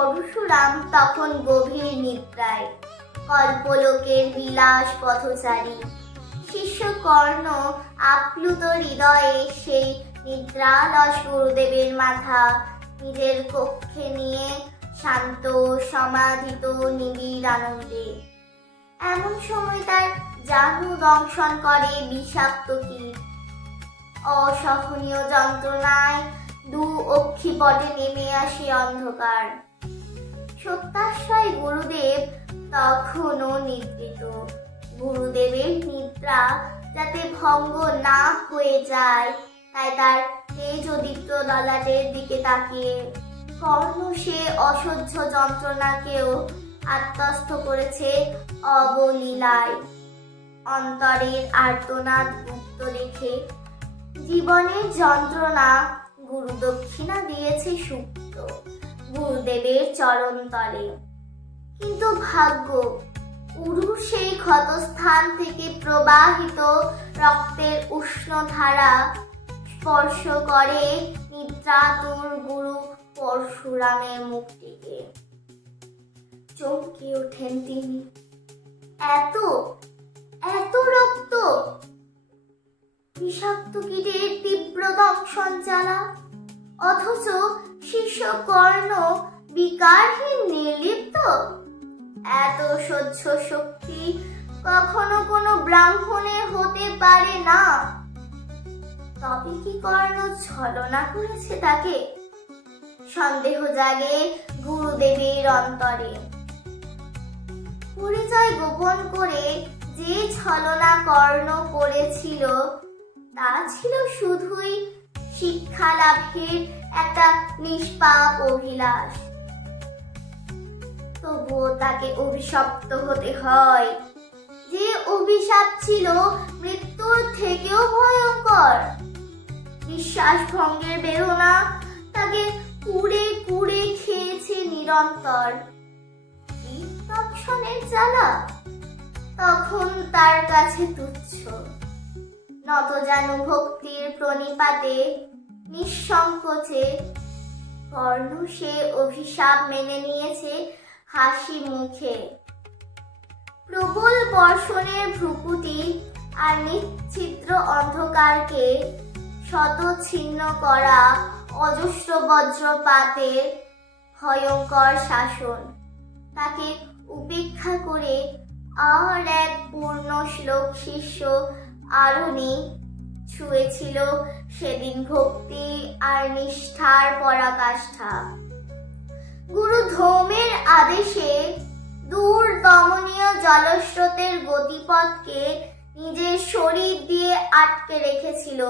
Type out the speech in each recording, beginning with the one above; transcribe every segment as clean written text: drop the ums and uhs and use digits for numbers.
পরশুরাম তখন গভীর নিদ্রায়, কল্পলোকের বিলাস পথচারী। শিষ্য কর্ণ আপ্লুত হৃদয়ে সেই নিদ্রালস গুরুদেবের মাথা নিজের কক্ষে নিয়ে শান্ত সমাধিত নিবিড় আনন্দে। এমন সময় তার জানু দংশন করে বিষাক্ত কীট। অসহনীয় যন্ত্রণায় দু অক্ষিপটে নেমে আসে অন্ধকার। সত্যাশ্রয় গুরুদেব তখনও নিদ্রিত। গুরুদেবের নিদ্রা যাতে ভঙ্গ না হয়ে যায়, তাই তার তেজোদীপ্ত ললাটের দিকে তাকিয়ে কর্ণ সে অসহ্য যন্ত্রণাকেও আত্মস্থ করেছে অবলীলায়। অন্তরের আর্তনাদ গুপ্ত রেখে জীবনের যন্ত্রণা গুরু দক্ষিণা দিয়েছে সুপ্ত গুরুদেবের চরণ তলে। কিন্তু ভাগ্য, উরুর সেই ক্ষতস্থান থেকে প্রবাহিত রক্তের উষ্ণ ধারা স্পর্শ করে নিদ্রাতুর গুরু পরশুরামের মুখটিকে। চমকে ওঠেন তিনি। এত এত রক্ত! বিষাক্ত কীটের তীব্র দংশন জ্বালা, অথচ শিষ্য কর্ণ বিকারহীন নির্লিপ্ত। এত সহ্য শক্তি কখনো কোনো ব্রাহ্মণের হতে পারে না। তবে কি কর্ণ ছলনা করেছে তাকে? সন্দেহ জাগে গুরুদেবের অন্তরে। পরিচয় গোপন করে যে ছলনা কর্ণ করেছিল, তা ছিল শুধুই শিক্ষা লাভের একটা নিষ্পাপ অভিলাষ। তবুও তাকে অভিশপ্ত হতে হয়, যে অভিশাপ ছিল মৃত্যুর থেকেও ভয়ঙ্কর। বিশ্বাস ভঙ্গের বেদনা তাকে কুড়ে কুড়ে খেয়েছে নিরন্তর। দংশনের জ্বালা তখন তার কাছে তুচ্ছ। নতজানু ভক্তির প্রণিপাতে নিঃসংকোচে কর্ণ সে অভিশাপ মেনে নিয়েছে হাসি মুখে। প্রবল বর্ষণের ভ্রুকুটি আর নিশ্চিদ্র অন্ধকারকে শতচ্ছিন্ন করা অজস্র বজ্রপাতের ভয়ঙ্কর শাসন তাকে উপেক্ষা করে আর এক পূর্ণ শ্লোক শিষ্য আরণি ছুঁয়েছিল সেদিন ভক্তি আর নিষ্ঠার পরাকাষ্ঠা। গুরু ধৌমের আদেশে দূর দমনীয় জলস্রোতের গতিপথকে নিজের শরীর দিয়ে আটকে রেখেছিল,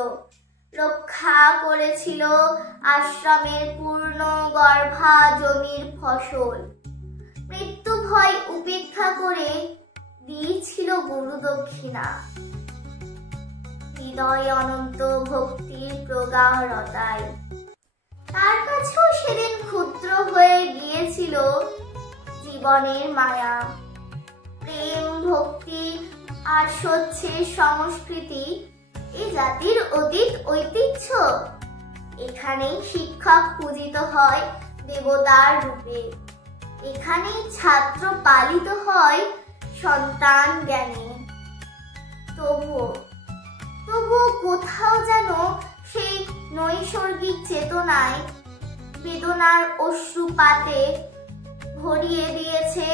রক্ষা করেছিল আশ্রমের পূর্ণ গর্ভা জমির ফসল। মৃত্যু ভয় উপেক্ষা করে দিয়েছিল গুরু দক্ষিণা। হৃদয় অনন্ত ভক্তির প্রগাঢ়তায় তার কাছেও সেদিন ক্ষুদ্র হয়ে গিয়েছিল জীবনের মায়া। প্রেম, ভক্তি আর সহ্যের সংস্কৃতি এ জাতির অতীত ঐতিহ্য। এখানেই শিক্ষক পূজিত হয় দেবতার রূপে, এখানেই ছাত্র পালিত হয় সন্তান জ্ঞানে। তবুও কোথাও যেন সেই নৈসর্গিক চেতনায় বেদনার অশ্রুপাতে ভরিয়ে দিয়েছে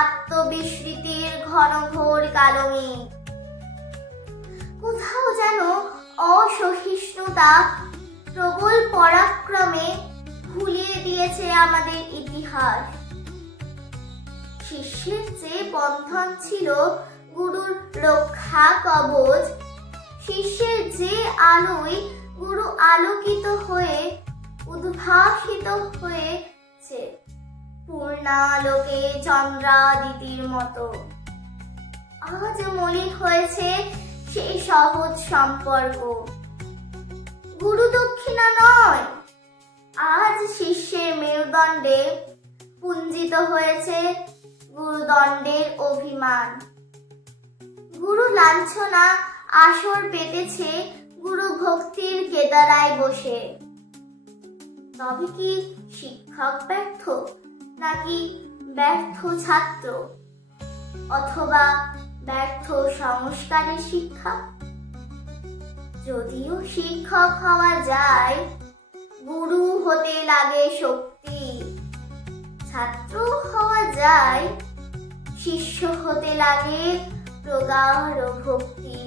আত্মবিস্মৃতির ঘনঘোর কালমে। কোথাও যেন অসহিষ্ণুতা প্রবল পরাক্রমে ভুলিয়ে দিয়েছে আমাদের ইতিহাস। শিষ্যের যে বন্ধন ছিল গুরুর রক্ষা কবচ, শিষ্যের যে আলোয় গুরু আলোকিত হয়ে উদ্ভাসিত হয়েছে পূর্ণালোকে চন্দ্রাদিতির মতো, আজ মলিন হয়েছে সেই সহজ সম্পর্ক। গুরু দক্ষিণা নয়, আজ শিষ্যের মেরুদণ্ডে পুঞ্জিত হয়েছে গুরুদণ্ডের অভিমান। গুরু লাঞ্ছনা আসর পেতেছে গুরু ভক্তির কেদারায় বসে। তবে কি শিক্ষক ব্যর্থ নাকি ব্যর্থ ছাত্র অথবা ব্যর্থ সংস্কারের শিক্ষা? যদিও শিক্ষক হওয়া যায়, গুরু হতে লাগে শক্তি। ছাত্র হওয়া যায়, শিষ্য হতে লাগে প্রগাঢ় ভক্তি।